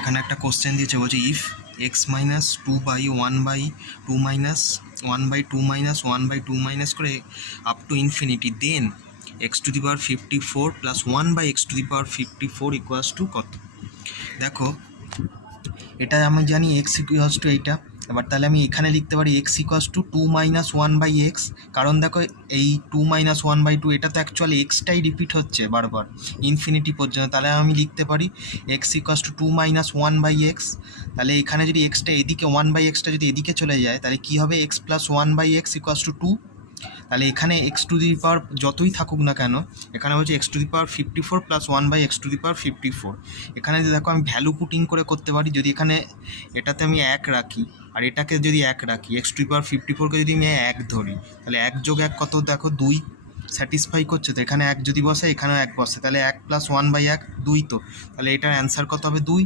এখানে একটা কোশ্চেন দিয়েছে, বলছে if x minus two by one by two minus one by two minus one by two minus করে up to infinity, then x to the power 54 plus one by x to the power 54 equals to কত। দেখো এটা আমি জানি x equals two এইটা। এবার তাহলে আমি এখানে লিখতে পারি x equals to two minus one by x, কারণ দেখো এই two minus one by two এটা তো অ্যাকচুয়ালি এক্সটাই রিপিট হচ্ছে বারবার ইনফিনিটি পর্যন্ত। তাহলে আমি লিখতে পারি x equals to two minus one by x. তাহলে এখানে যদি এক্সটা এদিকে ওয়ান বাই এক্সটা যদি এদিকে চলে যায় তাহলে কী হবে, x plus one by x equals to two. তাহলে এখানে এক্স টু দি পাওয়ার যতই থাকুক না কেন, এখানে হচ্ছে x to the power 54 plus one by x to the power 54। এখানে যদি দেখো আমি ভ্যালু পুটিং করে করতে পারি, যদি এখানে এটাতে আমি এক রাখি আর এটাকে যদি এক রাখি, এক্স টু দি পাওয়ার 54কে যদি আমি এক ধরি, তাহলে এক যোগ এক কত, দেখো দুই, স্যাটিসফাই করছে তো। এখানে এক যদি বসে এখানেও এক বসে, তাহলে এক প্লাস ওয়ান বাই এক দুই, তো তাহলে এটার অ্যান্সার কত হবে, দুই।